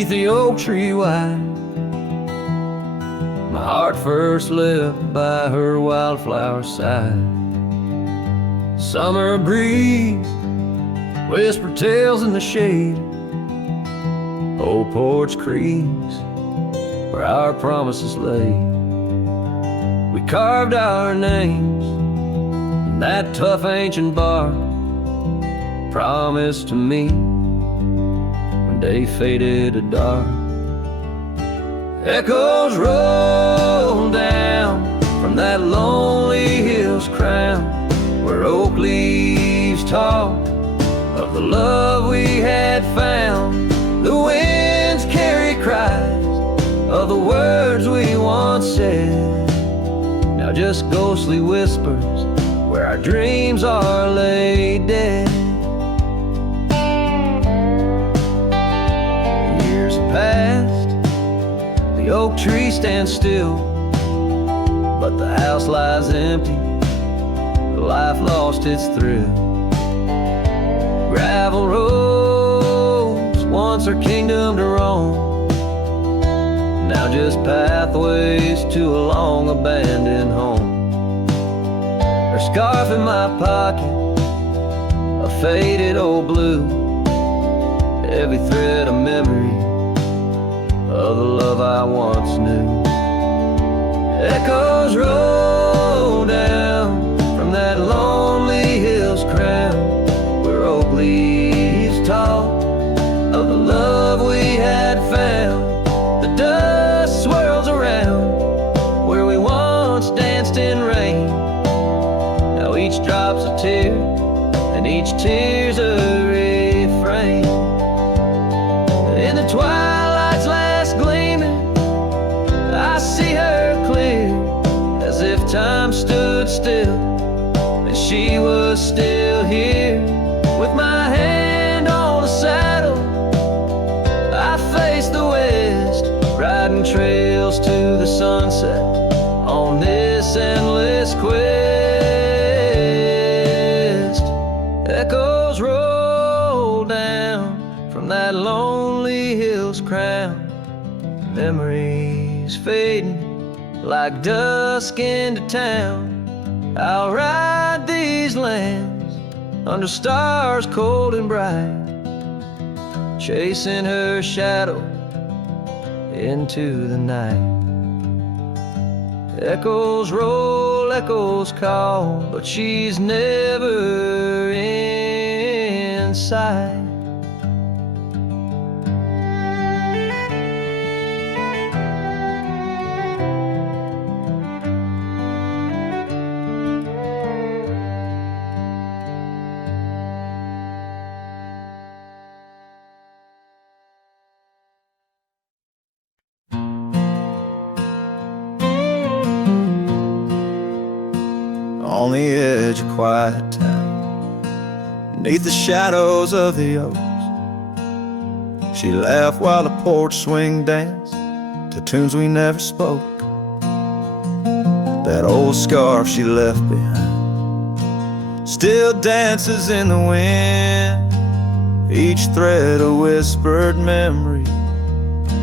'neath the oak tree wide. My heart first left by her wildflower side. Summer breeze, whisper tales in the shade. Old porch creaks where our promises lay. We carved our names in that tough ancient bark. Promised to me when day faded to dark. Echoes roll down from that lonely hill's crown, where oak leaves talk of the love we had found. The winds carry cries of the words we once said, now just ghostly whispers where our dreams are laid dead. Years have passed, the oak tree stands still, but the house lies empty, life lost its thrill. Gravel roads, once our kingdom to roam, now just pathways to a long abandoned home. Her scarf in my pocket, a faded old blue, every thread a memory of the love I once knew. Echoes roll down from that lonely hill's crown, where oak leaves talk of the love we had found. The dust swirls around where we once danced in rain. Now each drop's a tear, and each tear's a refrain. In the twilight's last gleaming, I see her clear, as if time stood still and she was still here. With my hand on the saddle, I face the west, riding trails to the sunset on this endless quest. Echoes roll down from that lonely hill's crown, memories fading like dusk into town. I'll ride these lands under stars cold and bright, chasing her shadow into the night. Echoes roll, echoes call, but she's never in sight. On the edge of quiet town, beneath the shadows of the oaks, she laughed while the porch swing danced to tunes we never spoke. That old scarf she left behind still dances in the wind, each thread a whispered memory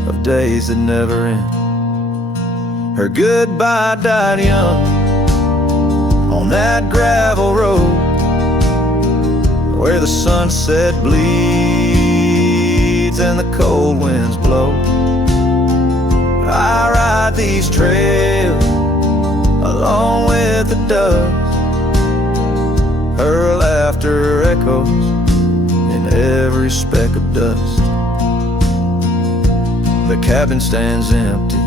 of days that never end. Her goodbye died young on that gravel road, where the sunset bleeds and the cold winds blow. I ride these trails along with the doves, her laughter echoes in every speck of dust. The cabin stands empty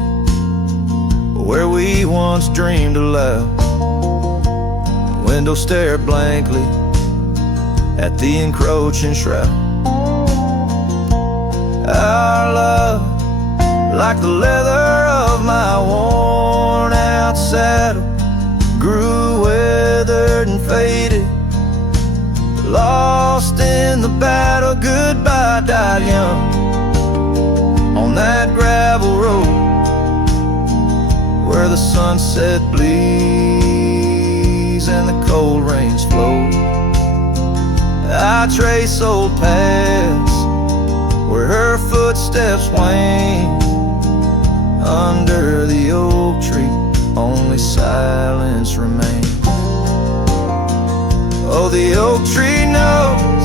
where we once dreamed aloud. Window stared blankly at the encroaching shroud. Our love, like the leather of my worn out saddle, grew weathered and faded, lost in the battle. Goodbye died young on that gravel road, where the sunset bleeds and the cold rains flow. I trace old paths where her foot footsteps wane under the oak tree, only silence remains. Oh, the oak tree knows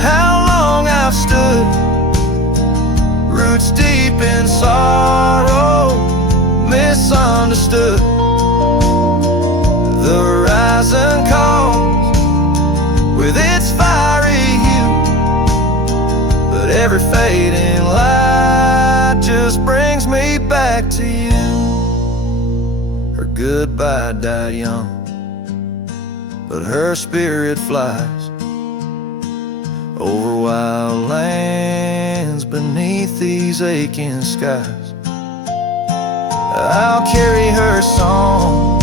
how long I've stood, roots deep in sorrow, misunderstood. The horizon calls with its fiery hue, but every fading light just brings me back to you. Her goodbye died young, but her spirit flies over wild lands beneath these aching skies. I'll carry her song,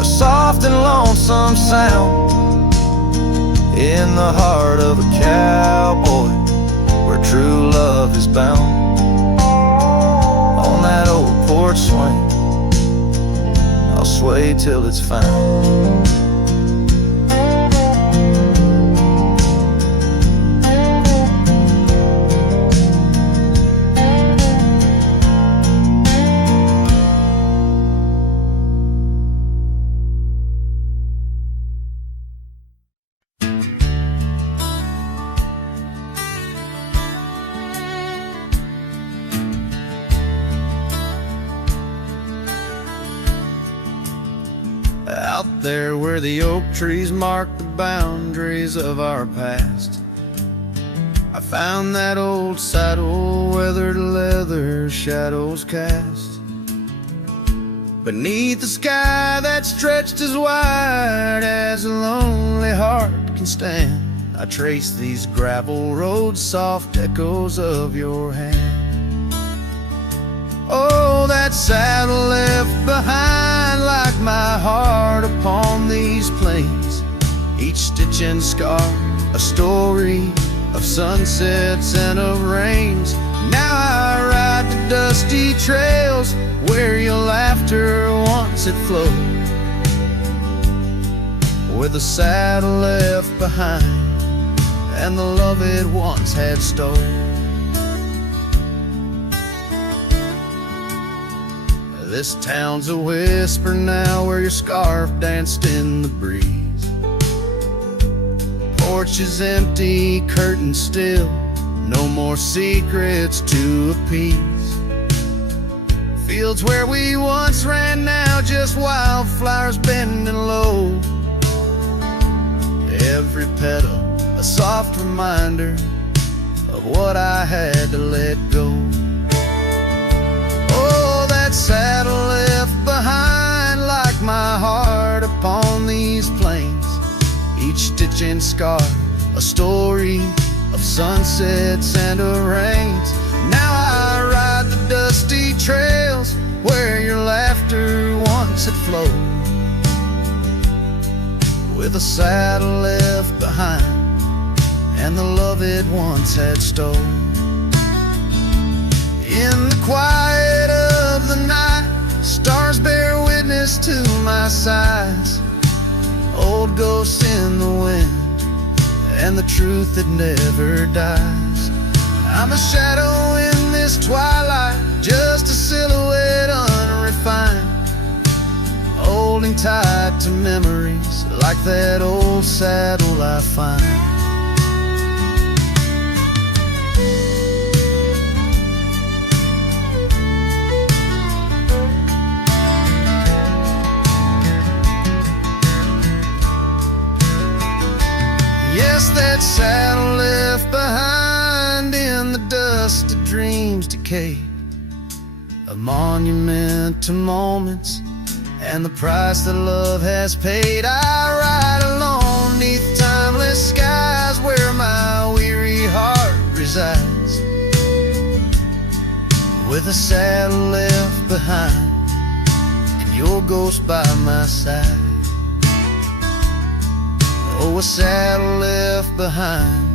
a soft and lonesome sound, in the heart of a cowboy where true love is bound. On that old porch swing, I'll sway till it's found. Out there where the oak trees mark the boundaries of our past, I found that old saddle, weathered leather, shadows cast. Beneath the sky that stretched as wide as a lonely heart can stand, I trace these gravel roads, soft echoes of your hand. Oh, that saddle left behind like my heart upon these plains, each stitch and scar a story of sunsets and of rains. Now I ride the dusty trails where your laughter once had flowed, with the saddle left behind and the love it once had stole. This town's a whisper now where your scarf danced in the breeze. Porch is empty, curtains still, no more secrets to appease. Fields where we once ran now just wildflowers bending low. Every petal a soft reminder of what I had to let go. That saddle left behind like my heart upon these plains, each stitch and scar a story of sunsets and of rains. Now I ride the dusty trails where your laughter once had flowed, with a saddle left behind and the love it once had stole. In the quiet of the night, stars bear witness to my sighs, old ghosts in the wind and the truth that never dies. I'm a shadow in this twilight, just a silhouette unrefined, holding tight to memories like that old saddle I find. Yes, that saddle left behind in the dust of dreams decayed, a monument to moments and the price that love has paid. I ride alone neath timeless skies where my weary heart resides, with a saddle left behind and your ghost by my side. Oh, a saddle left behind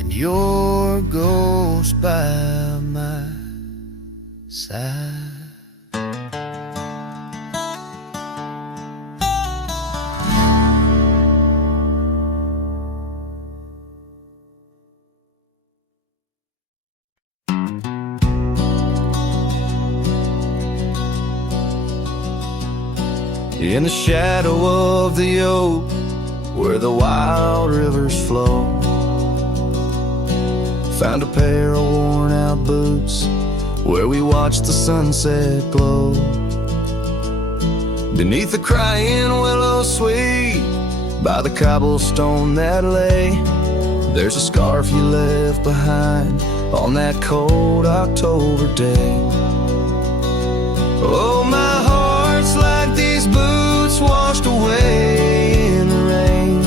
and your ghost by my side. in the shadow of the oak where the wild rivers flow. Found a pair of worn out boots where we watched the sunset glow. Beneath the crying willow sweet, by the cobblestone that lay, there's a scarf you left behind on that cold October day. Oh, my heart's like these boots washed away in the rain.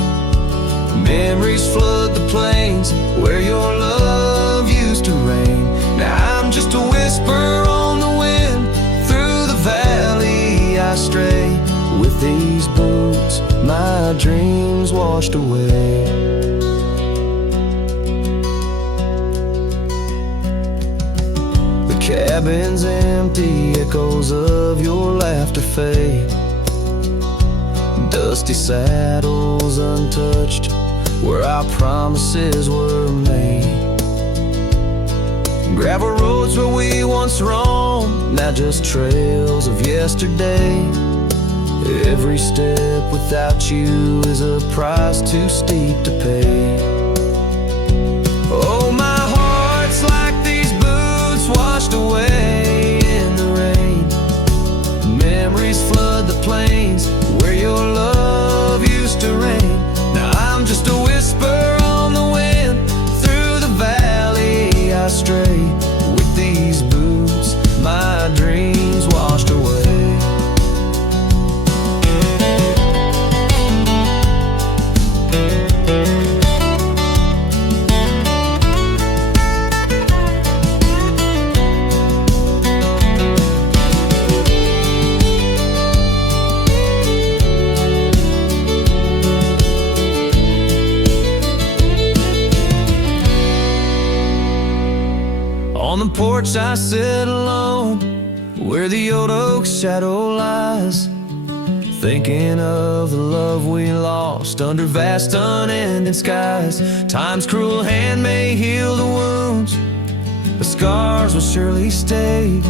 Memories flood the plains where your love used to reign. Now I'm just a whisper on the wind, through the valley I stray. With these boots, my dreams washed away. The cabin's empty, echoes of your laughter fade. Dusty saddles untouched, where our promises were made. Gravel roads where we once roamed, now just trails of yesterday. Every step without you is a price too steep to pay. Oh, my heart's like these boots washed away in the rain. Memories flood the plains where your love used to reign. Now I'm just a whisper on the wind, through the valley I stray. With these boots, my dreams washed away. On the porch I sit alone, where the old oak's shadow lies, thinking of the love we lost under vast unending skies. Time's cruel hand may heal the wounds, but scars will surely stay.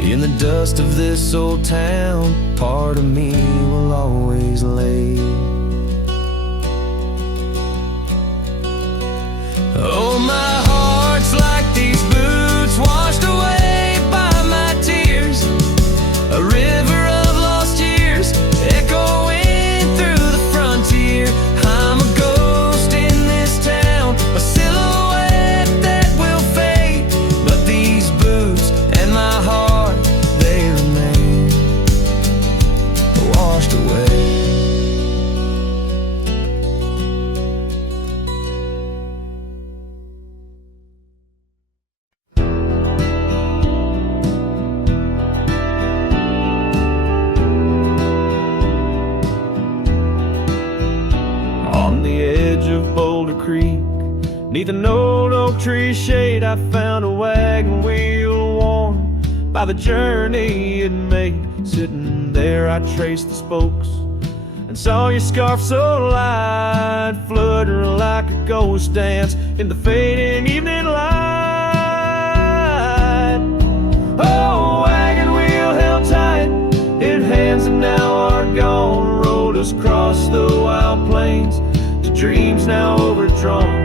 In the dust of this old town, part of me will always lay. Oh, my heart's like these boots washed away by my tears, a river of lost years echoing through the frontier. I'm a ghost in this town, a silhouette that will fade, but these boots and my heart, they remain washed away. Neath an old oak tree shade, I found a wagon wheel worn by the journey it made. Sitting there, I traced the spokes and saw your scarf so light, flutter like a ghost dance in the fading evening light. Oh, wagon wheel held tight in hands that now are gone, rolled us across the wild plains to dreams now overdrawn.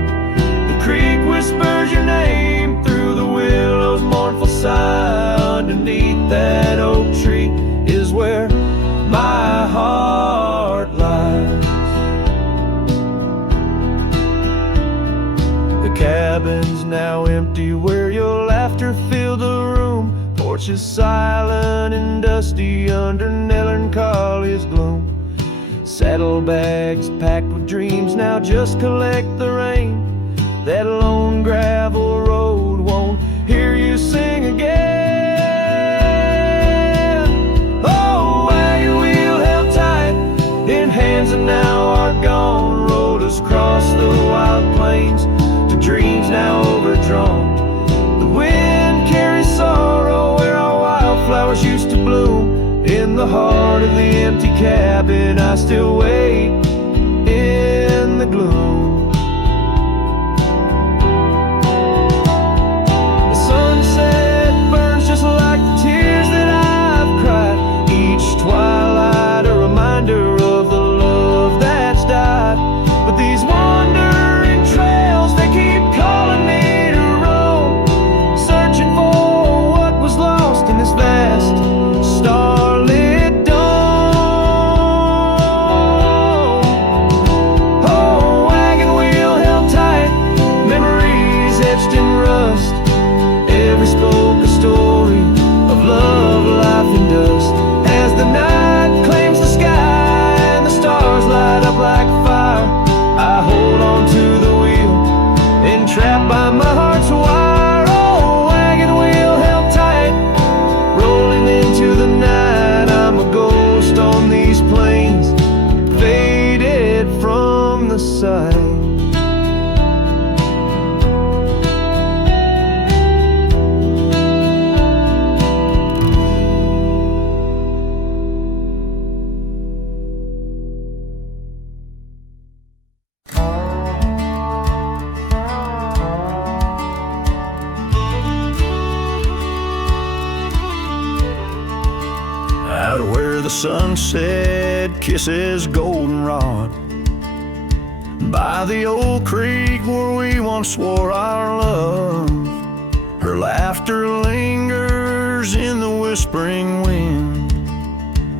Creek whispers your name through the willow's mournful sigh. Underneath that oak tree is where my heart lies. The cabin's now empty where your laughter filled the room. Porch is silent and dusty under melancholy's gloom. Saddlebags packed with dreams now just collect the rain. That lone gravel road won't hear you sing again. Oh, wagon wheel held tight in hands that now are gone, rolled us across the wild plains to dreams now overdrawn. The wind carries sorrow where our wildflowers used to bloom. In the heart of the empty cabin, I still wait in the gloom. Just like the tears that I've cried, each twilight a sunset kisses goldenrod by the old creek where we once swore our love. Her laughter lingers in the whispering wind.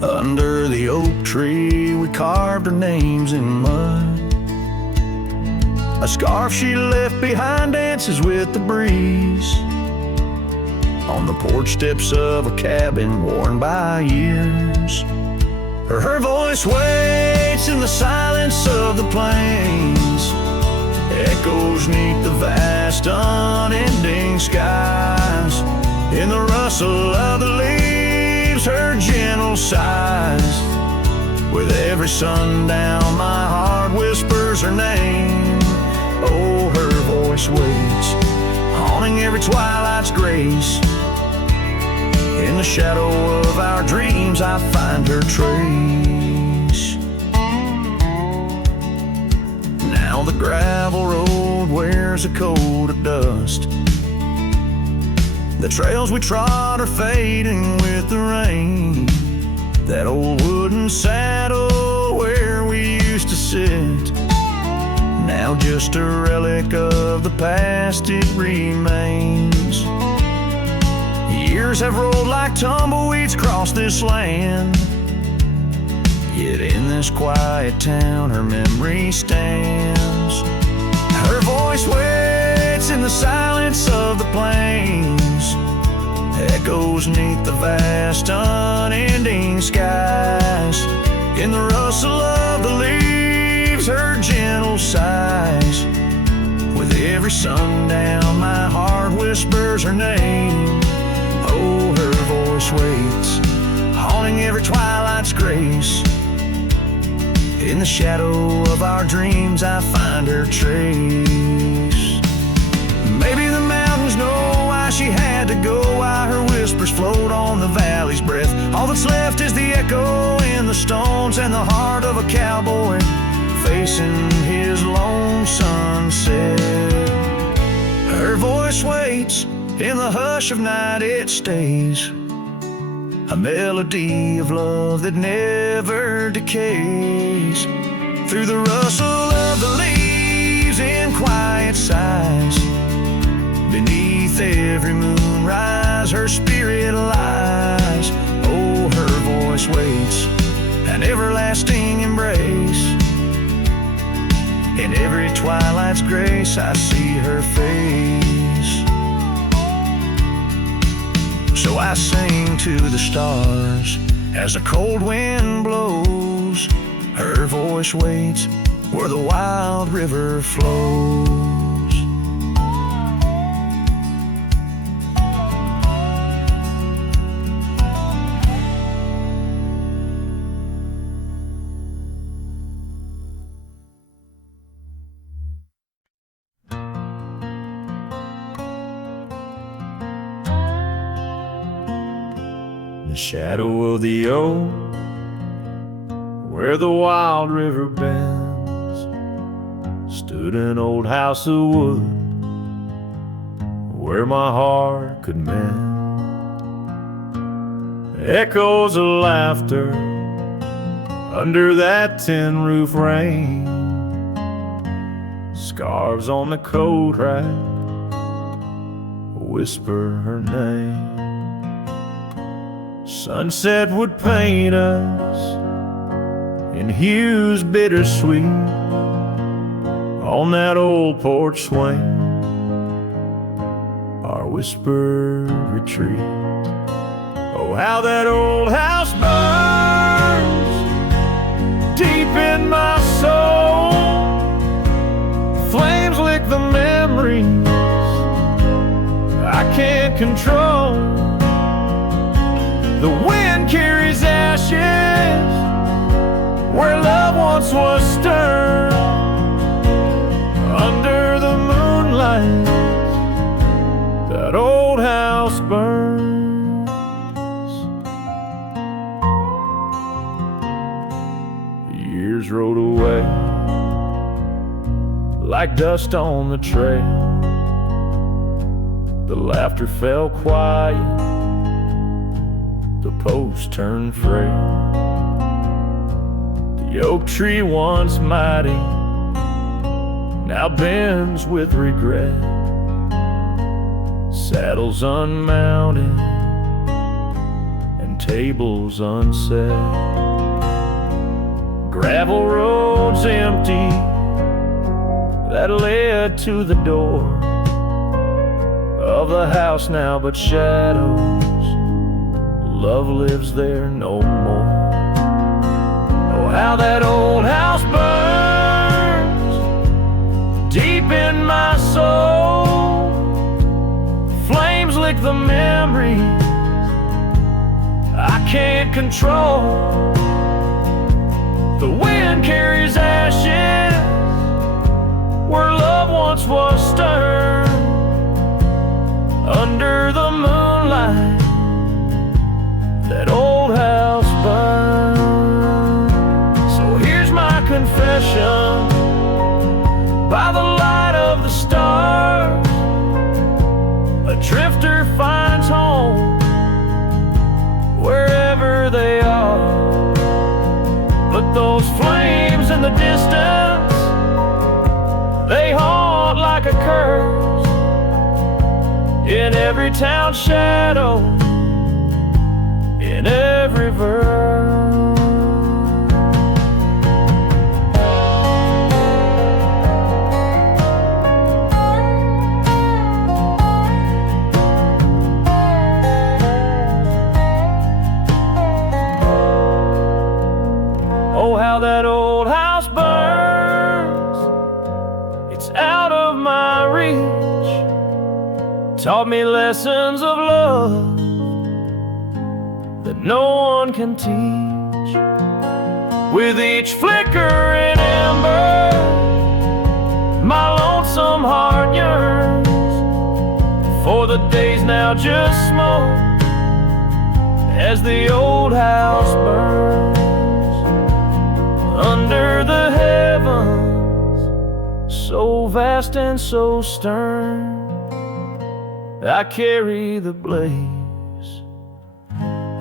Under the oak tree we carved our names in mud. A scarf she left behind dances with the breeze on the porch steps of a cabin worn by years. Her voice waits in the silence of the plains, echoes neath the vast unending skies. In the rustle of the leaves, her gentle sighs. With every sundown my heart whispers her name. Oh, her voice waits, haunting every twilight's grace. In the shadow of our dreams I find her trace. Now the gravel road wears a coat of dust. The trails we trod are fading with the rain. That old wooden saddle where we used to sit, now just a relic of the past it remains. Years have rolled like tumbleweeds across this land, yet in this quiet town her memory stands. Her voice waits in the silence of the plains, echoes neath the vast unending skies. In the rustle of the leaves, her gentle sighs. With every sundown my heart whispers her name. Oh, her voice waits, haunting every twilight's grace. In the shadow of our dreams I find her trace. Maybe the mountains know why she had to go, why her whispers float on the valley's breath. All that's left is the echo in the stones and the heart of a cowboy facing his lone sunset. Her voice waits, in the hush of night it stays, a melody of love that never decays. Through the rustle of the leaves in quiet sighs, beneath every moonrise her spirit lies. Oh, her voice waits, an everlasting embrace. In every twilight's grace I see her face. So I sing to the stars as the cold wind blows. Her voice waits where the wild river flows. The shadow of the oak, where the wild river bends, stood an old house of wood where my heart could mend. Echoes of laughter under that tin roof rain, scarves on the coat rack whisper her name. Sunset would paint us in hues bittersweet on that old porch swing, our whispered retreat. Oh, how that old house burns deep in my soul. Flames lick the memories I can't control. The wind carries ashes where love once was stirred. Under the moonlight, that old house burns. Years rode away like dust on the trail. The laughter fell quiet, the post turned frail. The oak tree once mighty now bends with regret. Saddles unmounted and tables unset. Gravel roads empty that led to the door of the house now but shadows. Love lives there no more. Oh, how that old house burns deep in my soul. Flames lick the memories I can't control. The wind carries ashes where love once was stern. Under the moonlight, that old house burns. So here's my confession, by the light of the stars, a drifter finds home wherever they are. But those flames in the distance, they haunt like a curse in every town shadow, in every verse. Oh, how that old house burns, it's out of my reach. Taught me lessons of love that no one can teach. With each flickering ember, my lonesome heart yearns for the days now just smoke as the old house burns. Under the heavens, so vast and so stern, I carry the blaze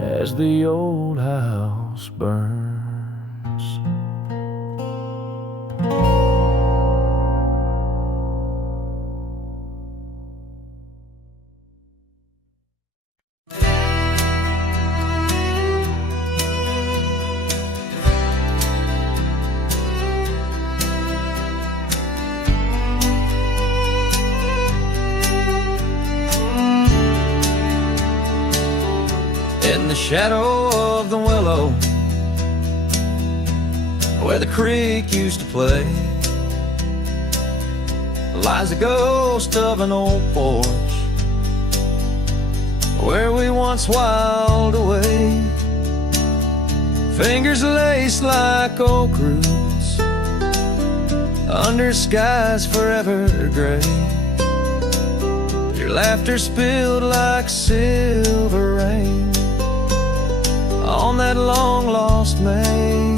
as the old house burns. In the shadow of the willow, where the creek used to play, lies a ghost of an old porch where we once whiled away. Fingers laced like oak roots under skies forever gray. Your laughter spilled like silver rain on that long-lost May.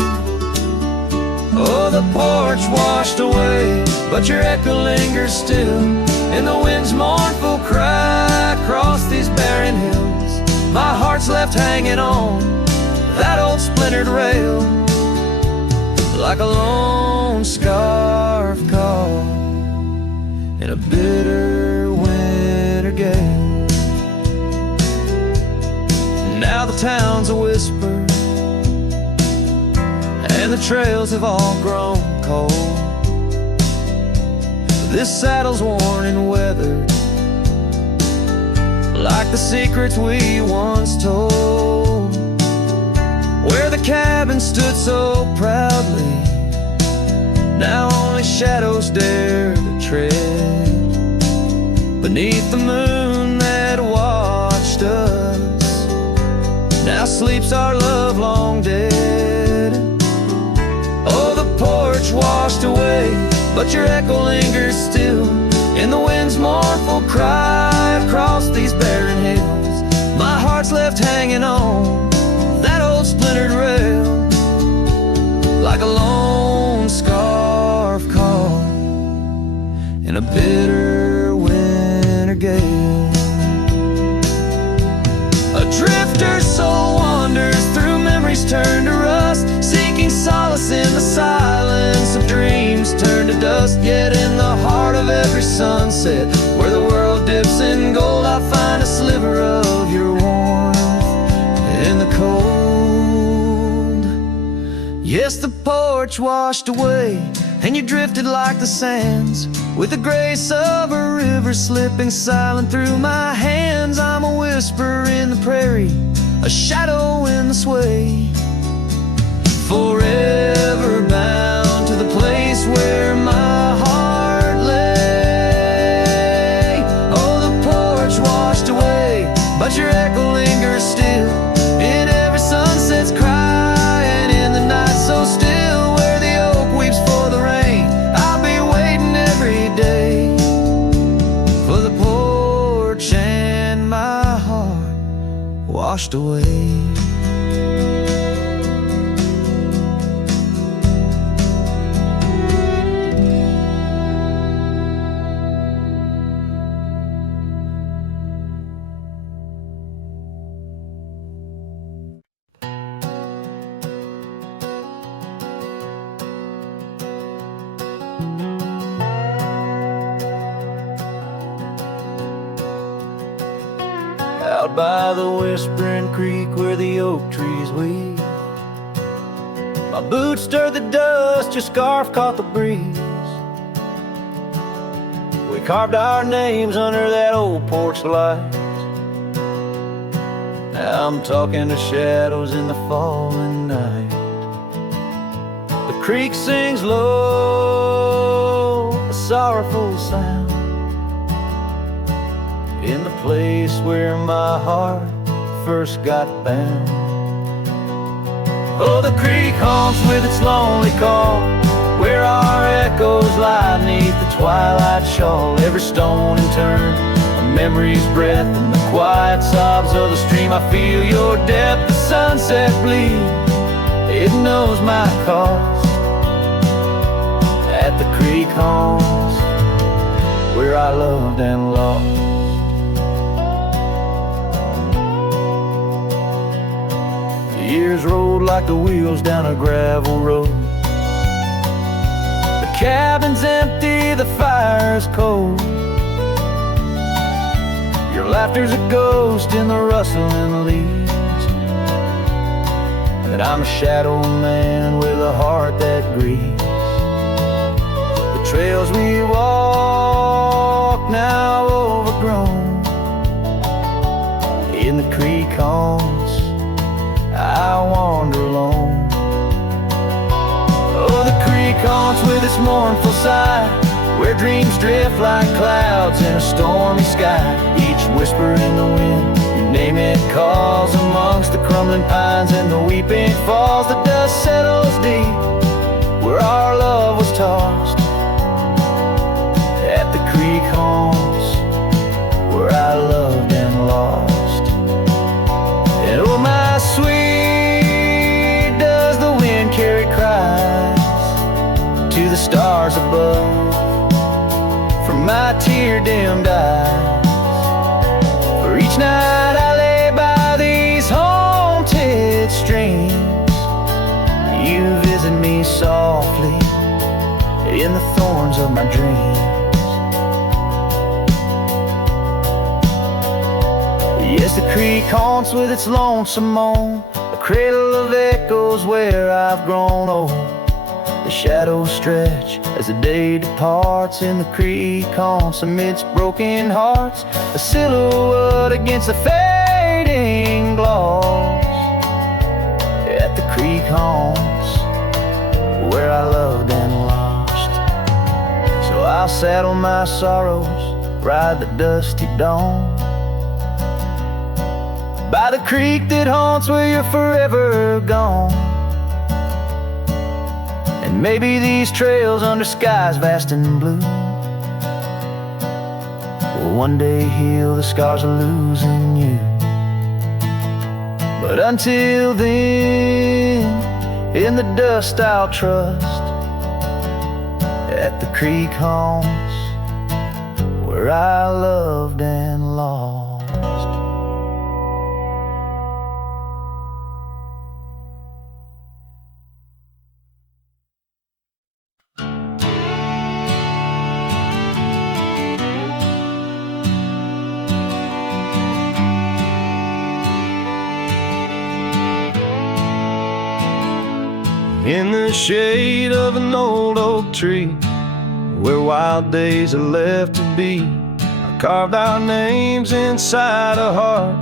Oh, the porch washed away, but your echo lingers still in the wind's mournful cry across these barren hills. My heart's left hanging on that old splintered rail like a lone scarf caught in a bitter winter gale. Now the town's a whisper, and the trails have all grown cold. This saddle's worn and weathered, like the secrets we once told. Where the cabin stood so proudly, now only shadows dare to tread beneath the moon that watched us. Now sleeps our love long dead. Oh, the porch washed away, but your echo lingers still in the wind's mournful cry across these barren hills. My heart's left hanging on that old splintered rail like a lone scarf caught in a bitter winter gale. A drifter's soul wanders through memories turned to rust, seeking solace in and the silence of dreams turn to dust. Yet in the heart of every sunset, where the world dips in gold, I find a sliver of your warmth in the cold. Yes, the porch washed away, and you drifted like the sands, with the grace of a river slipping silent through my hands. I'm a whisper in the prairie, a shadow in the sway, forever bound to the place where my heart lay. Oh, the porch washed away, but your echo lingers still in every sunset's cry, and in the night so still, where the oak weeps for the rain. I'll be waiting every day for the porch and my heart washed away. Out by the whispering creek where the oak trees weep, my boots stirred the dust, your scarf caught the breeze. We carved our names under that old porch light. Now I'm talking to shadows in the falling night. The creek sings low, a sorrowful sound, in the place where my heart first got bound. Oh, the creek haunts with its lonely call, where our echoes lie neath the twilight shawl. Every stone and turn, a memory's breath, and the quiet sobs of the stream. I feel your depth, the sunset bleed, it knows my cost. At the creek haunts, where I loved and lost. Years rolled like the wheels down a gravel road. The cabin's empty, the fire's cold. Your laughter's a ghost in the rustling leaves, and I'm a shadow man with a heart that grieves. The trails we walk now overgrown, in the creek haunts I wander alone. Oh, the creek haunts with its mournful sigh, where dreams drift like clouds in a stormy sky. Each whisper in the wind, your name it calls, amongst the crumbling pines and the weeping falls. The dust settles deep, where our love was tossed. At the creek haunts, where I loved and lost. And oh, my sweet, does the wind carry cries to the stars above from my tear-dimmed eyes? For each night I lay by these haunted streams, you visit me softly in the thorns of my dreams. Yes, the creek haunts with its lonesome moan, a cradle of echoes where I've grown old. The shadows stretch as the day departs, in the creek haunts amidst broken hearts, a silhouette against the fading gloss. At the creek haunts, where I loved and lost. So I'll saddle my sorrows, ride the dusty dawn, by the creek that haunts where you're forever gone. And maybe these trails under skies vast and blue will one day heal the scars of losing you. But until then, in the dust I'll trust. At the creek haunts, where I loved and lost. in the shade of an old oak tree, where wild days are left to be, I carved our names inside a heart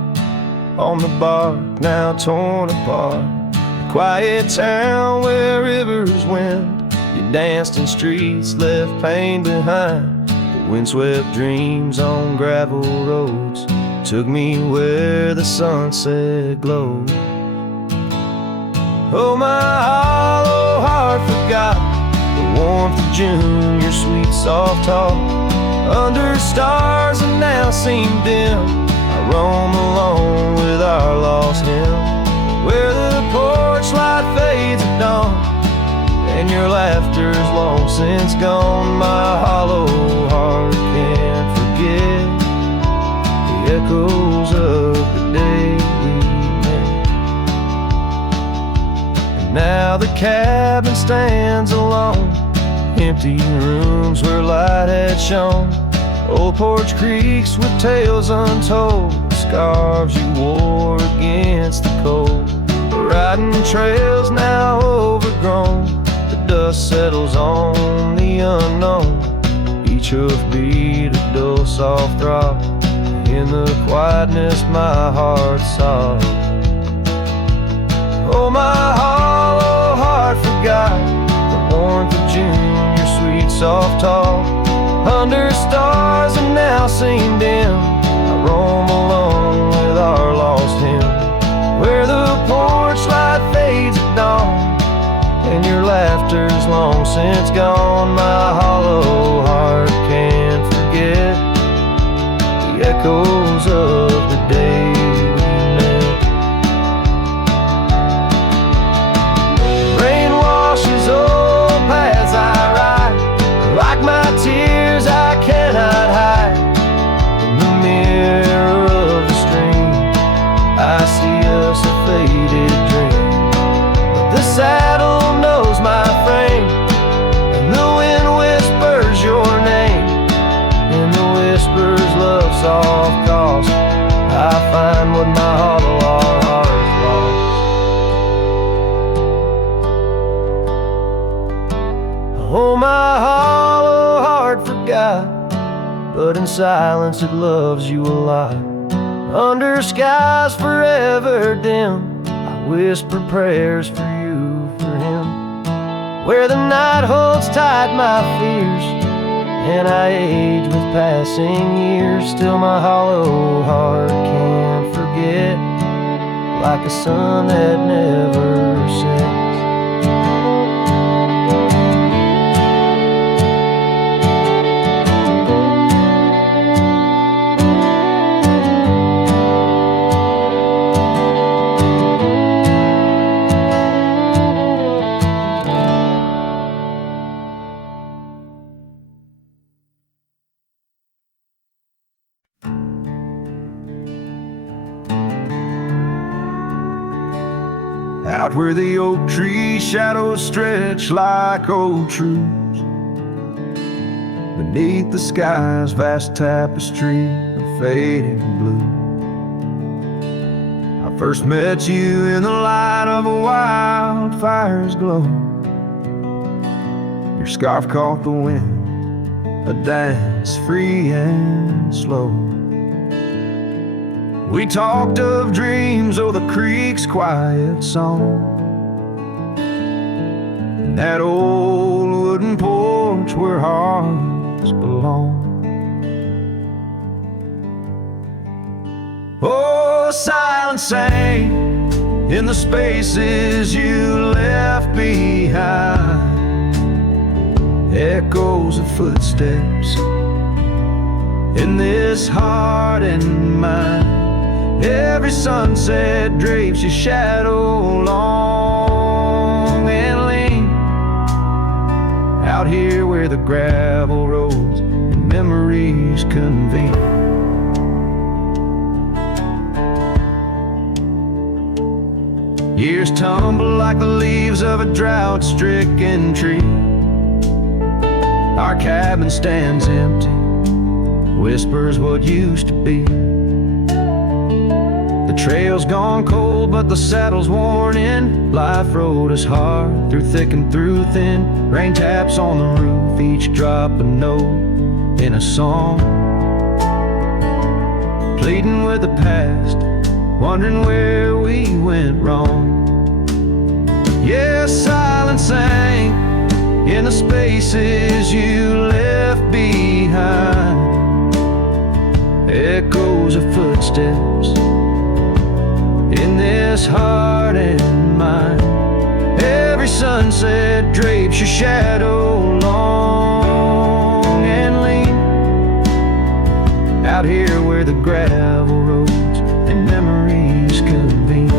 on the bark now torn apart. A quiet town where rivers wend, you danced in streets, left pain behind. But windswept dreams on gravel roads took me where the sunset glowed. Oh, my hollow heart forgot the warmth of June, your sweet soft talk. Under stars that now seem dim, I roam alone with our lost hymn, where the porch light fades at dawn, and your laughter's long since gone. My hollow heart can't forget the echoes of the day we met. And now the cabin stands alone, empty rooms where light had shone, old porch creaks with tales untold, scarves you wore against the cold. Riding trails now overgrown, the dust settles on the unknown, each hoofbeat a dull soft throb. In the quietness my heart sobs. Oh, my hollow heart forgot the warmth of June, your sweet soft talk. Under stars that now seem dim, I roam alone with our lost hymn, where the porch light fades at dawn, and your laughter's long since gone. My hollow heart can't forget the echoes of the day we met. Rain washes old paths I ride, like my tears I cannot hide. In the mirror of the stream, I see us a faded dream, but the saddle knows my frame, and the wind whispers your name, and the whispers love soft calls. I find what my hollow heart's lost. Oh, my hollow heart forgot, but in silence it loves you a lot. Under skies forever dim, I whisper prayers for you, for him, where the night holds tight my fears, and I age with passing years. Still my hollow heart can't forget, like a sun that never sets. Out where the oak tree shadows stretch like old truths, beneath the sky's vast tapestry of fading blue, I first met you in the light of a wildfire's glow. Your scarf caught the wind, a dance free and slow. We talked of dreams, oh, the creek's quiet song, and that old wooden porch where hearts belong. Oh, silence sang in the spaces you left behind, echoes of footsteps in this heart and mind. Every sunset drapes your shadow long and lean, out here where the gravel roads and memories convene. Years tumble like the leaves of a drought-stricken tree. Our cabin stands empty, whispers what used to be. The trail's gone cold, but the saddle's worn in. Life rode us hard, through thick and through thin. Rain taps on the roof, each drop a note in a song. Pleading with the past, wondering where we went wrong. Yeah, silence sang in the spaces you left behind. Echoes of footsteps in this heart and mind. Every sunset drapes your shadow long and lean. Out here where the gravel roads and memories convene.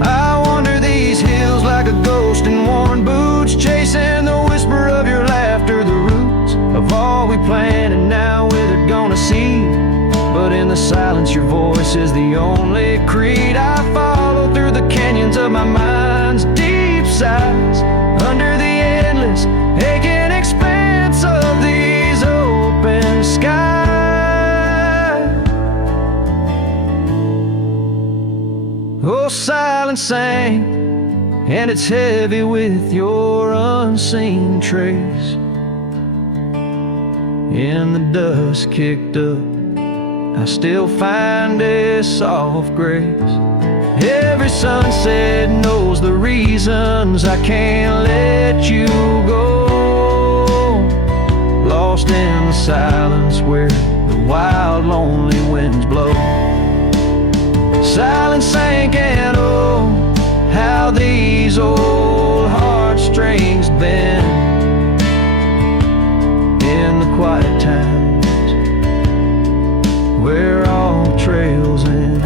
I wander these hills like a ghost in worn boots, chasing the whisper of your laughter, the roots of all we planned and now withered gonna see. But in the silence your voice is the only creed I follow through the canyons of my mind's deep sighs, under the endless aching expanse of these open skies. Oh, silence sang, and it's heavy with your unseen trace. In the dust kicked up, I still find a soft grace. Every sunset knows the reasons I can't let you go. Lost in the silence where the wild lonely winds blow. Silence sank and oh, how these old heartstrings bend. In the quiet times where all trails end.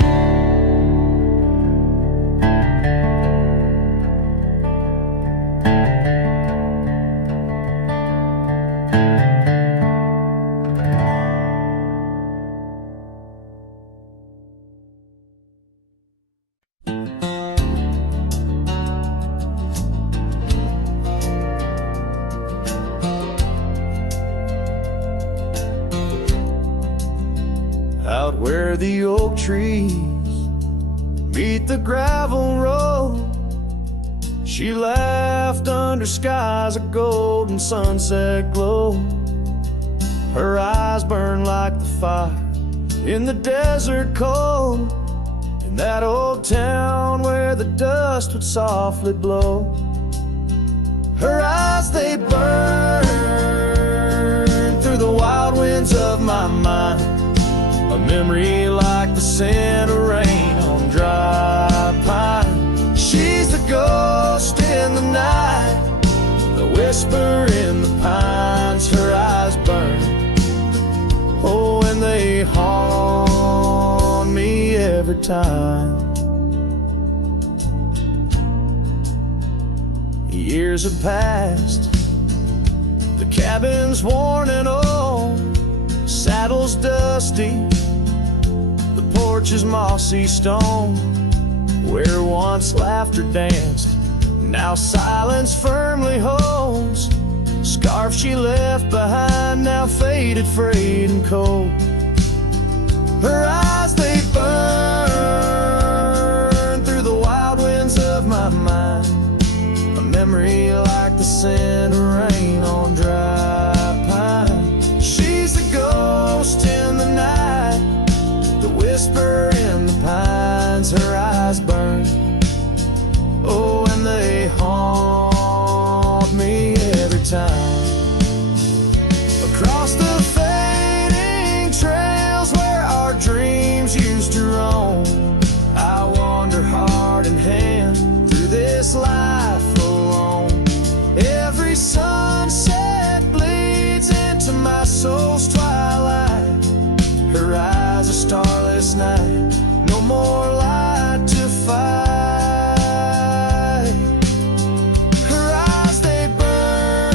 Out where the oak trees meet the gravel road, she laughed under skies of golden sunset glow. Her eyes burned like the fire in the desert cold, in that old town where the dust would softly blow. Her eyes, they burn through the wild winds of my mind, a memory like the scent of rain on dry pine. She's the ghost in the night, the whisper in the pines. Her eyes burn, oh, and they haunt me every time. Years have passed, the cabin's worn and old, saddle's dusty, the porch is mossy stone. Where once laughter danced, now silence firmly holds. Scarf she left behind, now faded, frayed and cold. Her eyes, they burn through the wild winds of my mind, a memory like the scent of rain on dry pine. She's the ghost in the night, the whisper in the pines. Her eyes burn, oh, and they haunt me every time. Across the fading trails where our dreams used to roam, I wander heart in hand through this life alone. Every sunset bleeds into my soul's twilight. Her eyes, a starless night, no more light to fight. Her eyes, they burn,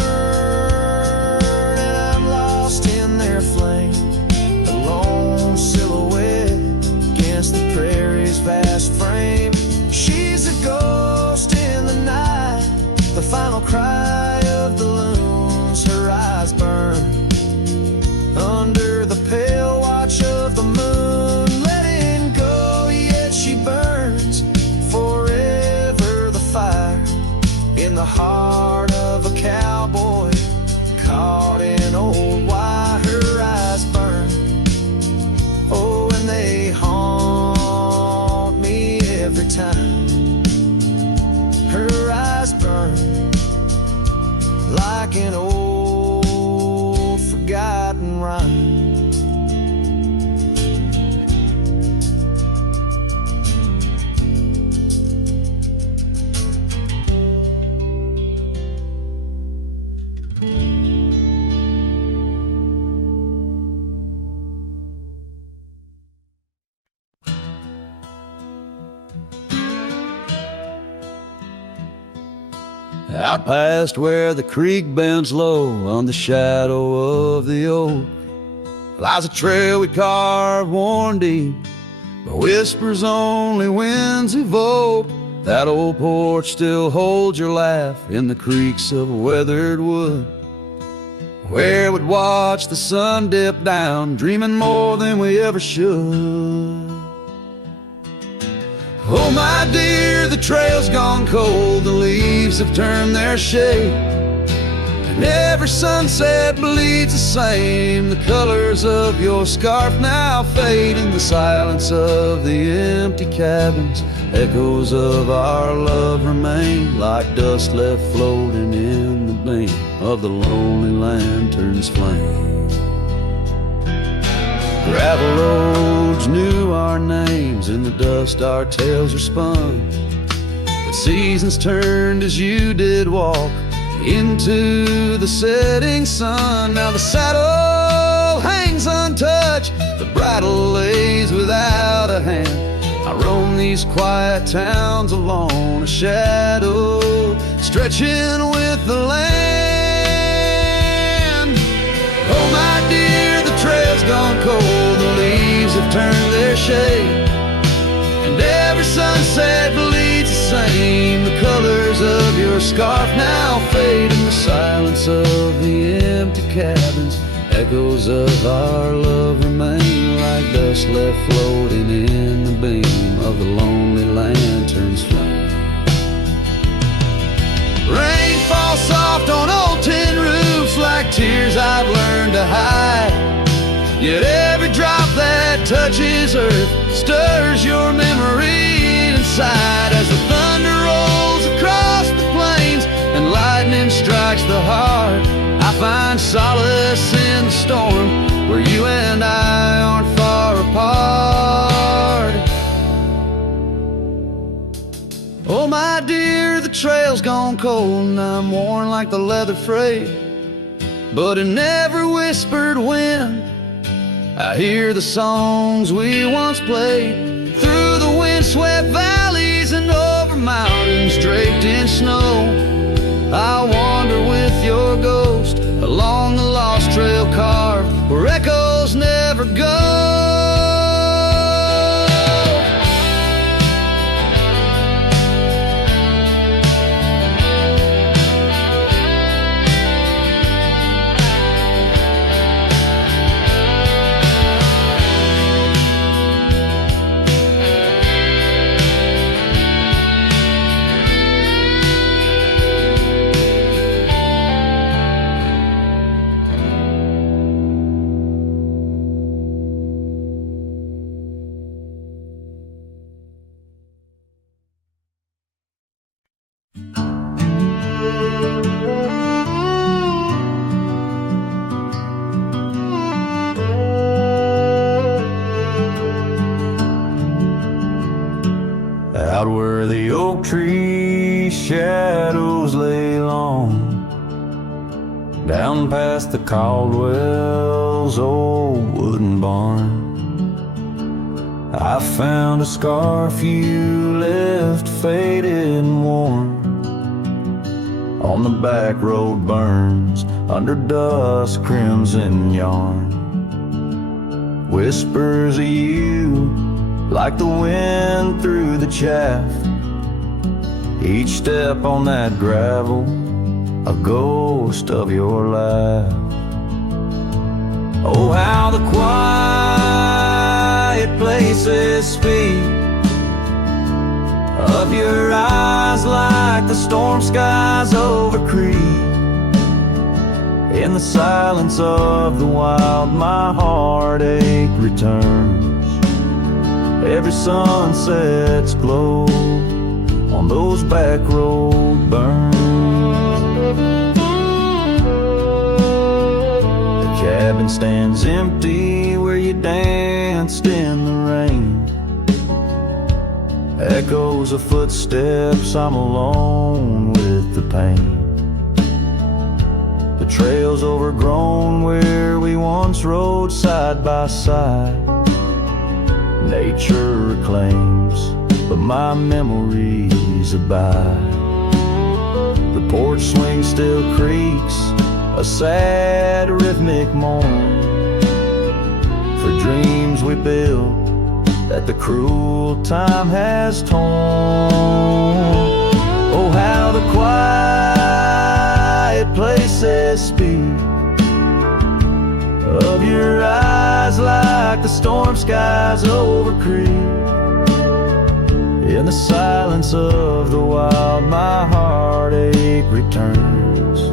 and I'm lost in their flame, a lone silhouette against the prairie's vast frame. She's a ghost in the night, the final cry of the loons. Her eyes burn under the pale watch of the moon, letting the heart of a cowboy caught in old wire, eyes burn. Oh, and they haunt me every time. Her eyes burn like an old forgotten rhyme. Out past where the creek bends low on the shadow of the oak lies a trail we carved worn deep, but whispers only winds evoke. That old porch still holds your laugh in the creaks of weathered wood, where we'd watch the sun dip down, dreaming more than we ever should. Oh my dear, the trail's gone cold, the leaves have turned their shade, and every sunset bleeds the same. The colors of your scarf now fade in the silence of the empty cabins. Echoes of our love remain like dust left floating in the beam of the lonely lantern's flame. Gravel roads knew our names, in the dust our tales are spun. The seasons turned as you did walk into the setting sun. Now the saddle hangs untouched, the bridle lays without a hand. I roam these quiet towns alone, a shadow stretching with the land. Oh my dear, the trail's gone cold, the leaves have turned their shade, and every sunset bleeds the same. The colors of your scarf now fade in the silence of the empty cabins. Echoes of our love remain like dust left floating in the beam of the lonely lantern's flame. Rain falls soft on old tin roofs like tears I've learned to hide, yet every drop that touches earth stirs your memory inside. As the thunder rolls across the plains and lightning strikes the heart, I find solace in the storm where you and I aren't far apart. Oh my dear, the trail's gone cold and I'm worn like the leather freight, but in every whispered wind I hear the songs we once played. Through the windswept valleys and over mountains draped in snow, I wander with your ghost along the lost trail carved where echoes never go. Out where the oak tree shadows lay long, down past the Caldwell's old wooden barn, I found a scarf you left faded and worn. On the back road burns under dust crimson yarn, whispers of you like the wind through the chaff. Each step on that gravel, a ghost of your laugh. Oh, how the quiet places speak of your eyes like the storm skies over Crete. In the silence of the wild, my heartache returns. Every sunset's glow on those back road burns. The cabin stands empty where you danced in the rain. Echoes of footsteps, I'm alone with the pain. The trail's overgrown where we once rode side by side. Nature reclaims, but my memories abide. The porch swing still creaks, a sad rhythmic mourn for dreams we built that the cruel time has torn. Oh, how the quiet places speak of your eyes like the storm skies over Crete. In the silence of the wild, my heartache returns.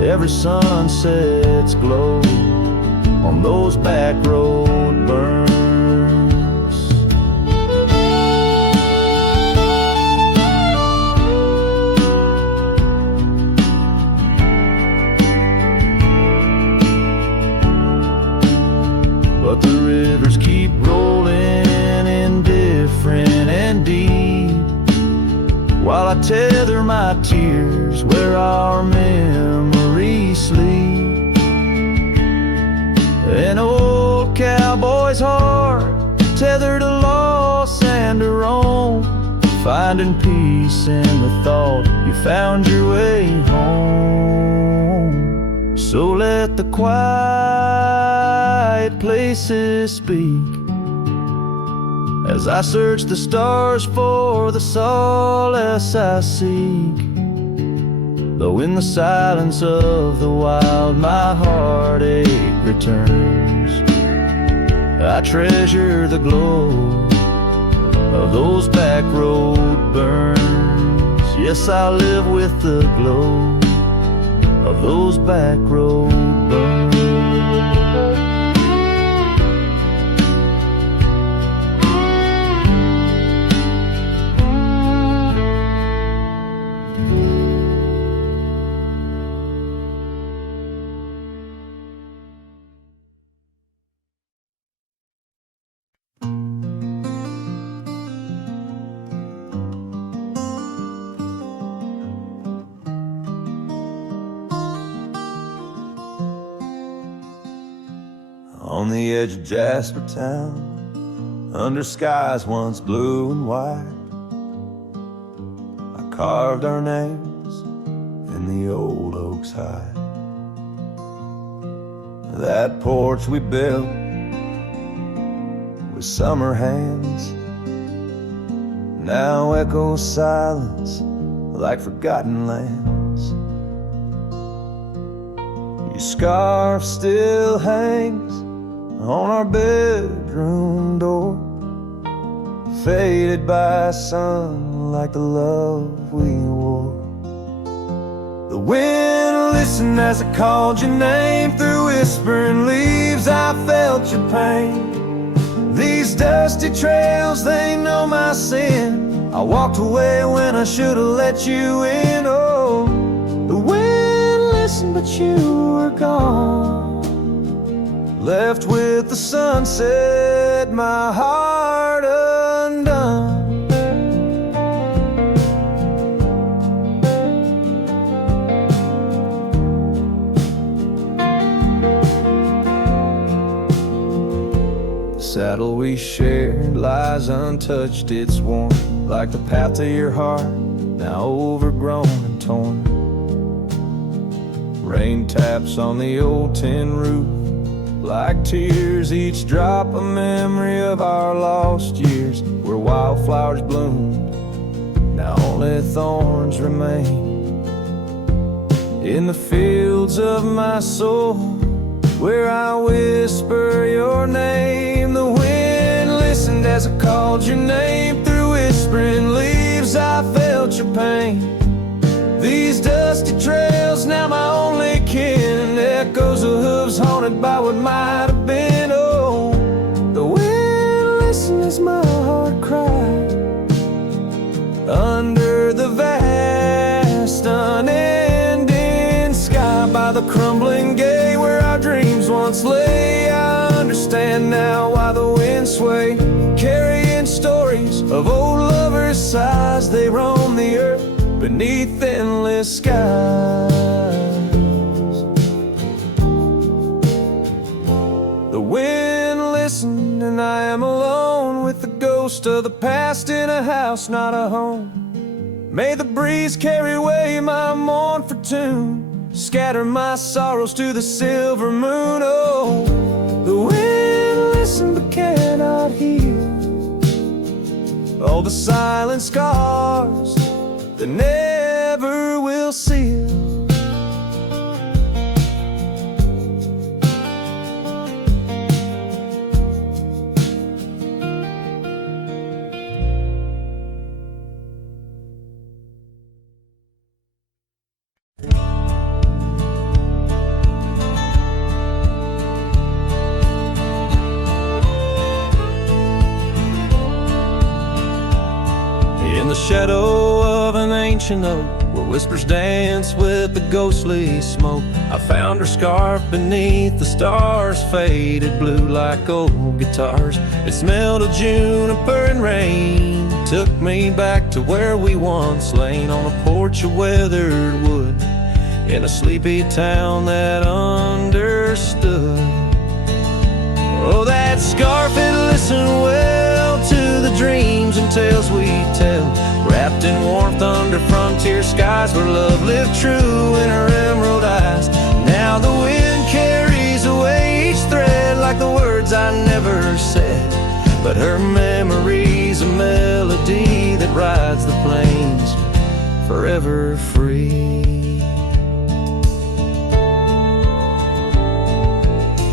Every sunset's glow on those back road burns. But the rivers keep rolling, indifferent and deep, while I tether my tears where our memories sleep. An old cowboy's heart tethered to loss and to roam, finding peace in the thought you found your way home. So let the quiet places speak as I search the stars for the solace I seek. Though in the silence of the wild my heartache returns, I treasure the glow of those back road burns. Yes, I live with the glow of those back road burns. On the edge of Jasper Town, under skies once blue and white, I carved our names in the old oak's hide. That porch we built with summer hands now echoes silence like forgotten lands. Your scarf still hangs on our bedroom door, faded by sun like the love we wore. The wind listened as I called your name. Through whispering leaves I felt your pain. These dusty trails, they know my sin. I walked away when I should have let you in. Oh, the wind listened but you were gone, left with the sunset, my heart undone. The saddle we shared lies untouched, it's worn like the path to your heart, now overgrown and torn. Rain taps on the old tin roof like tears, each drop a memory of our lost years, where wildflowers bloomed, now only thorns remain. In the fields of my soul, where I whisper your name, the wind listened as I called your name. Through whispering leaves I felt your pain. These dusty trails, now my only kin. Echoes of hooves haunted by what might have been. Oh, the wind listen as my heart cried under the vast unending sky. By the crumbling gate where our dreams once lay, I understand now why the winds sway, carrying stories of old lovers' sighs. They roam the earth beneath endless skies. The wind listened, and I am alone with the ghost of the past in a house, not a home. May the breeze carry away my mournful tune, scatter my sorrows to the silver moon. Oh, the wind listened but cannot hear all the silent scars that never will seal. In the shadow of an ancient oak, where whispers dance with the ghostly smoke, I found her scarf beneath the stars, faded blue like old guitars. It smelled of juniper and rain, took me back to where we once lain, on a porch of weathered wood, in a sleepy town that understood. Oh, that scarf, it listened well to the dreams and tales we tell, wrapped in warmth under frontier skies, where love lived true in her emerald eyes. Now the wind carries away each thread, like the words I never said, but her memory's a melody that rides the plains forever free.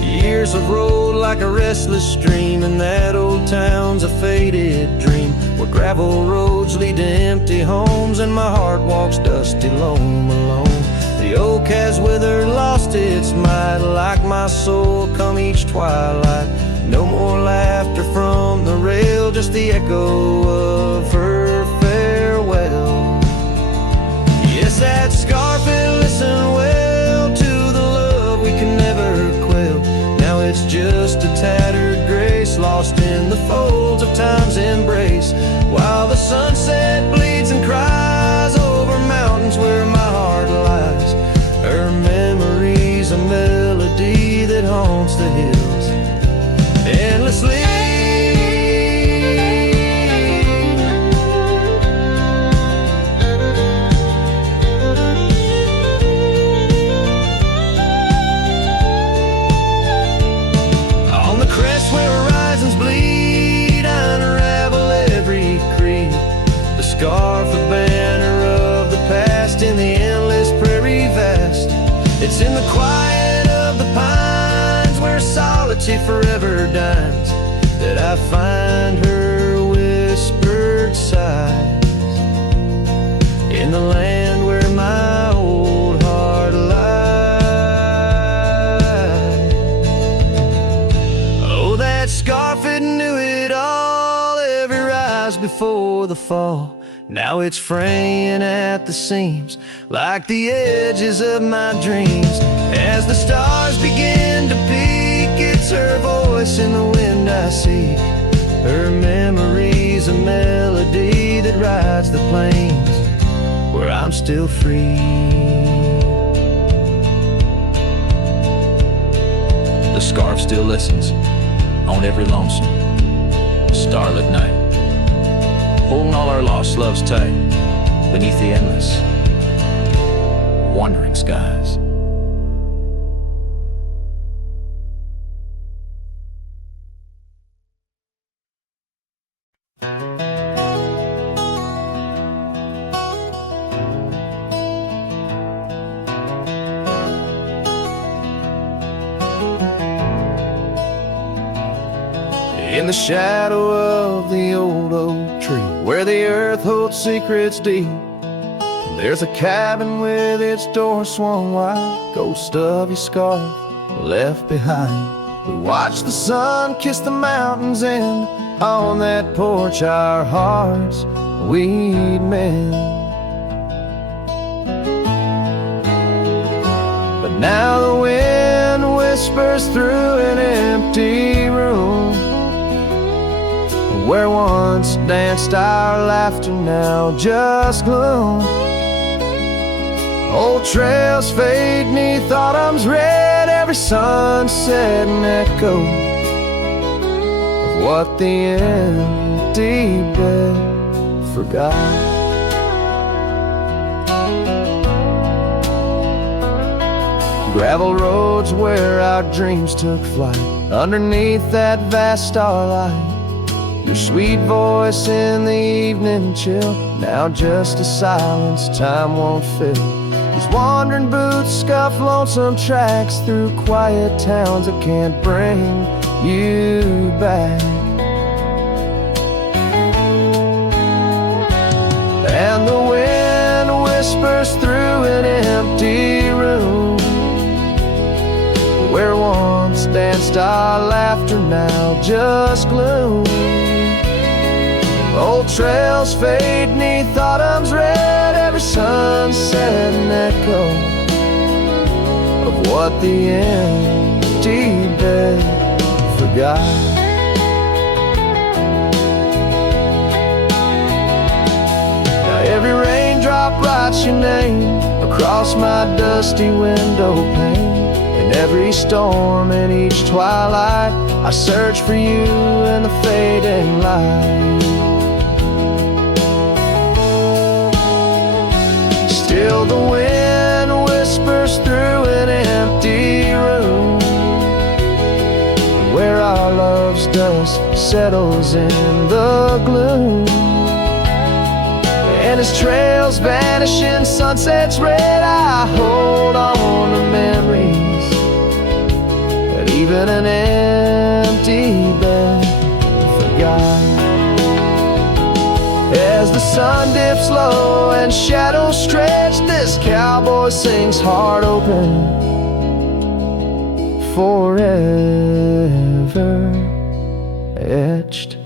Years have rolled like a restless stream, and that old town's a faded dream, where gravel roads lead to empty homes, and my heart walks dusty lone alone. The oak has withered, lost its might, like my soul come each twilight. No more laughter from the rail, just the echo of her farewell. Yes, that scarf, it listened well to the love we can never quell. Now it's just a tattered grace, lost in the folds of time's embrace, while the sunset bleeds and cries over mountains where my heart lies. Her memory's a melody that haunts the hills endlessly. Scarf, a banner of the past, in the endless prairie vast. It's in the quiet of the pines, where solitude forever dines, that I find her whispered sighs. In the land where my old heart lies. Oh, that scarf, it knew it all, every rise before the fall. Now it's fraying at the seams, like the edges of my dreams. As the stars begin to peak, it's her voice in the wind I seek. Her memory's a melody that rides the plains where I'm still free. The scarf still listens on every lonesome, starlit night, holding all our lost loves tight beneath the endless, wandering skies. In the shadow of the old oak tree, where the earth holds secrets deep, There's a cabin with its door swung wide, ghost of your scarf left behind. We watch the sun kiss the mountains, and on that porch our hearts we'd mend. But now the wind whispers through an empty room, where once danced our laughter, now just gloom. Old trails fade 'neath autumn's red, every sunset an echo of what the empty bed forgot. Gravel roads where our dreams took flight, underneath that vast starlight. Your sweet voice in the evening chill, now just a silence time won't fill. These wandering boots scuff lonesome tracks through quiet towns that can't bring you back. And the wind whispers through an empty room, where once danced our laughter, now just gloom. Old trails fade 'neath autumn's red, every sunset an echo of what the empty bed forgot. Now every raindrop writes your name across my dusty window pane. In every storm and each twilight, I search for you in the fading light. Still the wind whispers through an empty room, where our love's dust settles in the gloom. And as trails vanish in sunsets red, I hold on to memories that even an empty bed forgot. As the sun dips low and shadows stretch, this cowboy sings heart open, forever etched.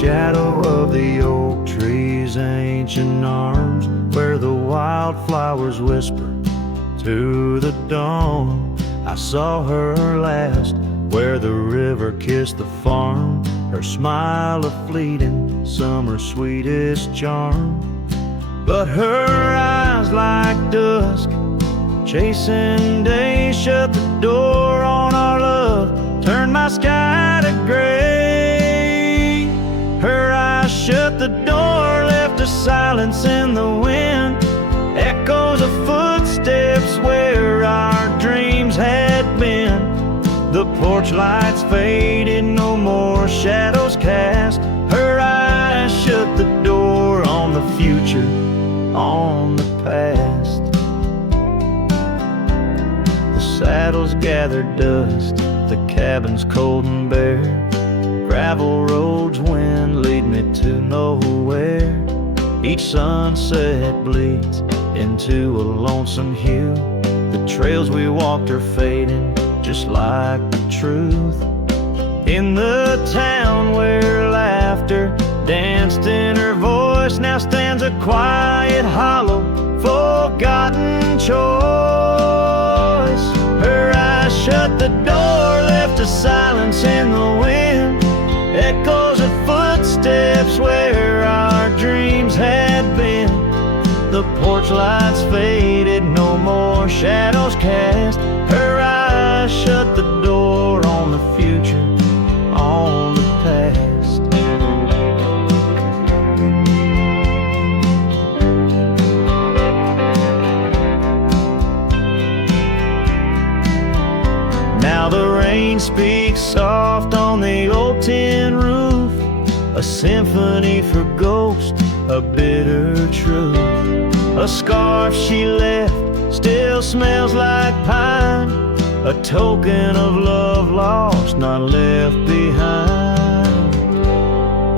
Shadow of the oak trees, ancient arms, where the wildflowers whisper to the dawn. I saw her last, where the river kissed the farm, her smile a fleeting summer's sweetest charm. But her eyes like dusk, chasing day, shut the door on our love, turned my sky to gray. Her eyes shut the door, left a silence in the wind, echoes of footsteps where our dreams had been. The porch lights faded, no more shadows cast. Her eyes shut the door on the future, on the past. The saddles gathered dust, the cabin's cold and bare. Gravel roads, wind lead me to nowhere. Each sunset bleeds into a lonesome hue. The trails we walked are fading, just like the truth. In the town where laughter danced in her voice, now stands a quiet, hollow, forgotten choice. Her eyes shut the door, left a silence in the wind, echoes of footsteps where our dreams had been. The porch lights faded, no more shadows cast. Her eyes shut the door on the future, on the past. speaks soft on the old tin roof, a symphony for ghosts, a bitter truth. A scarf she left still smells like pine, a token of love lost, not left behind.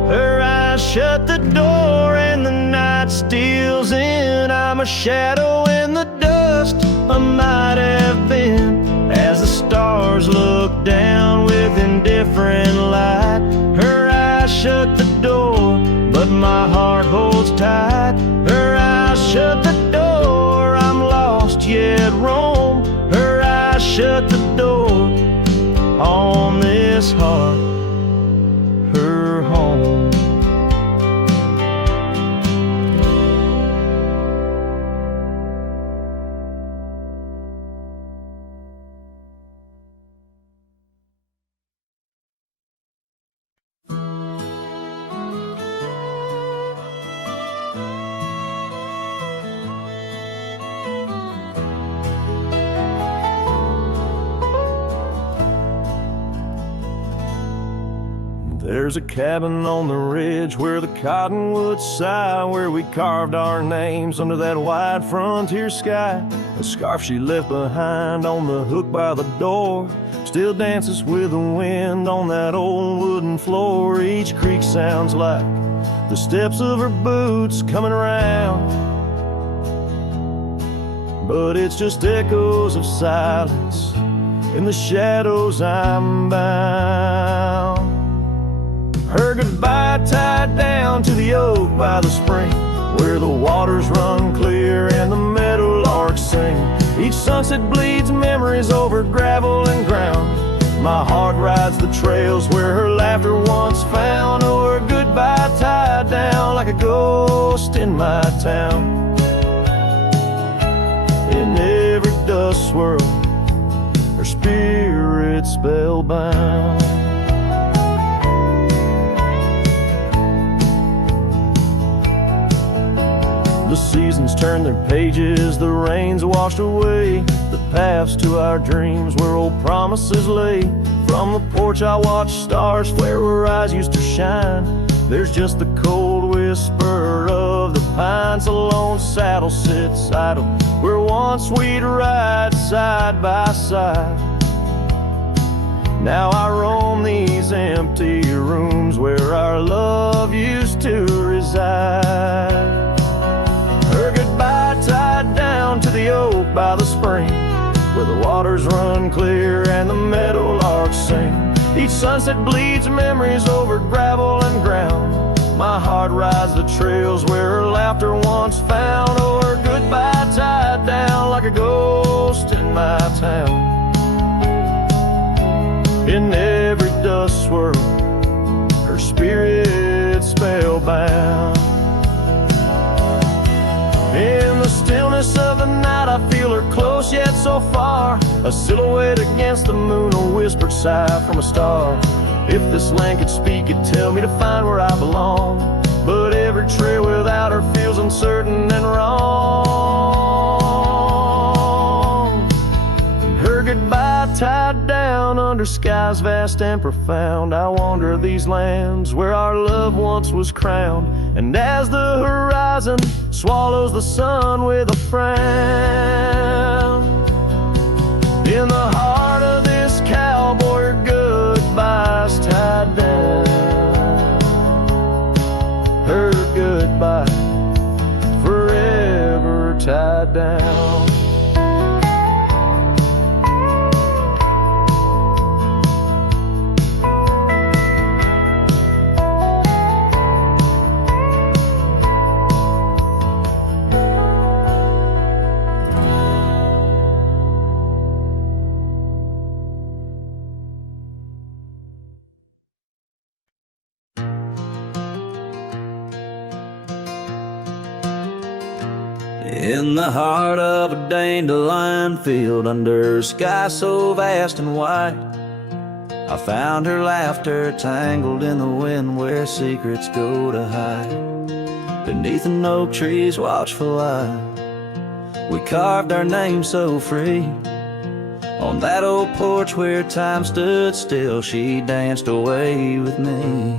Her eyes shut the door and the night steals in. I'm a shadow in the dust, I might have been, as the stars look down with indifferent light. Her eyes shut the door, but my heart holds tight. Her eyes shut the door, I'm lost yet roam. Her eyes shut the door on this heart, her home. There's a cabin on the ridge where the cottonwoods sigh, where we carved our names under that wide frontier sky. A scarf she left behind on the hook by the door still dances with the wind on that old wooden floor. Each creak sounds like the steps of her boots coming around, but it's just echoes of silence. In the shadows I'm bound. Her goodbye tied down to the oak by the spring, where the waters run clear and the meadowlarks sing. Each sunset bleeds memories over gravel and ground. My heart rides the trails where her laughter once found. Oh, her goodbye tied down like a ghost in my town. In every dust swirl, her spirit spellbound. The seasons turn their pages, the rains washed away the paths to our dreams where old promises lay. From the porch I watch stars flare where eyes used to shine. There's just the cold whisper of the pines. A lone saddle sits idle where once we'd ride side by side. Now I roam these empty rooms where our love used to reside. Her goodbye tied down to the oak by the spring, where the waters run clear and the meadowlarks sing. Each sunset bleeds memories over gravel and ground. My heart rides the trails where her laughter once found. Oh, her goodbye tied down like a ghost in my town. In every dust swirl, her spirit spellbound. In the stillness of the night I feel her close yet so far, a silhouette against the moon, a whispered sigh from a star. If this land could speak, it'd tell me to find where I belong, but every trail without her feels uncertain and wrong. And her goodbye tied down under skies vast and profound. I wander these lands where our love once was crowned, and as the horizon swallows the sun with a frown, in the heart of this cowboy her goodbye's tied down. Her goodbye forever tied down. In the heart of a dandelion field, under a sky so vast and white, I found her laughter tangled in the wind where secrets go to hide. Beneath an oak tree's watchful eye, we carved our names so free, On that old porch where time stood still, she danced away with me.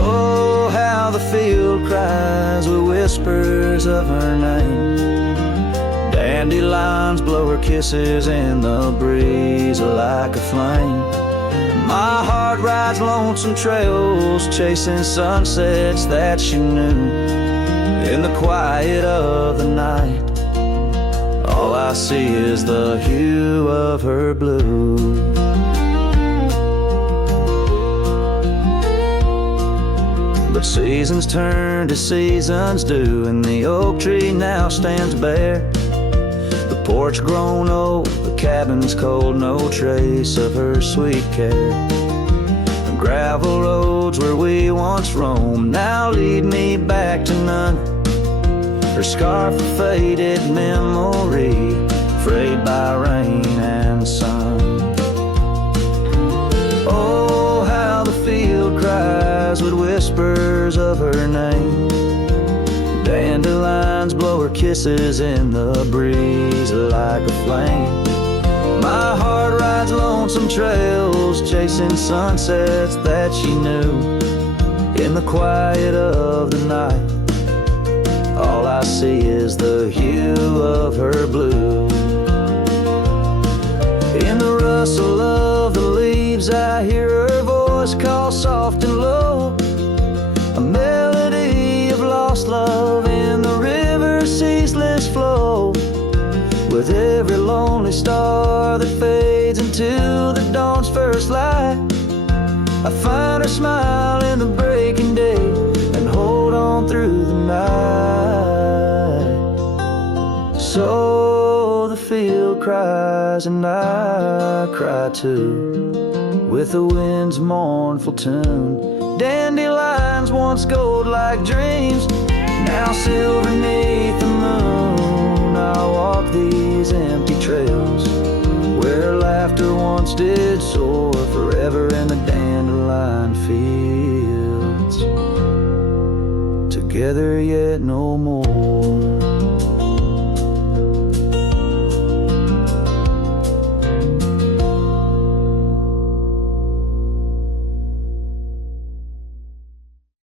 Oh, how the field cries with whispers of her name. Dandelions blow her kisses in the breeze like a flame. My heart rides lonesome trails, chasing sunsets that she knew. In the quiet of the night, all I see is the hue of her blue. But seasons turn to seasons do, and the oak tree now stands bare. The porch grown old, the cabin's cold, no trace of her sweet care. The gravel roads where we once roamed now lead me back to none. Her scarf a faded memory, frayed by rain and sun. Oh, how the field cries with whispers of her name. Dandelions blow her kisses in the breeze like a flame. My heart rides lonesome trails, chasing sunsets that she knew. In the quiet of the night, all I see is the hue of her blue. In the rustle of the leaves, I hear her voice call soft and low. A melody of lost love in the river's ceaseless flow. With every lonely star that fades into the dawn's first light, I find her smile in the breaking day and hold on through the night. So the field cries and I cry too, with the wind's mournful tune. Dandelions once gold like dreams, now silver neath the moon. I walk these empty trails where laughter once did soar, forever in the dandelion fields, together yet no more.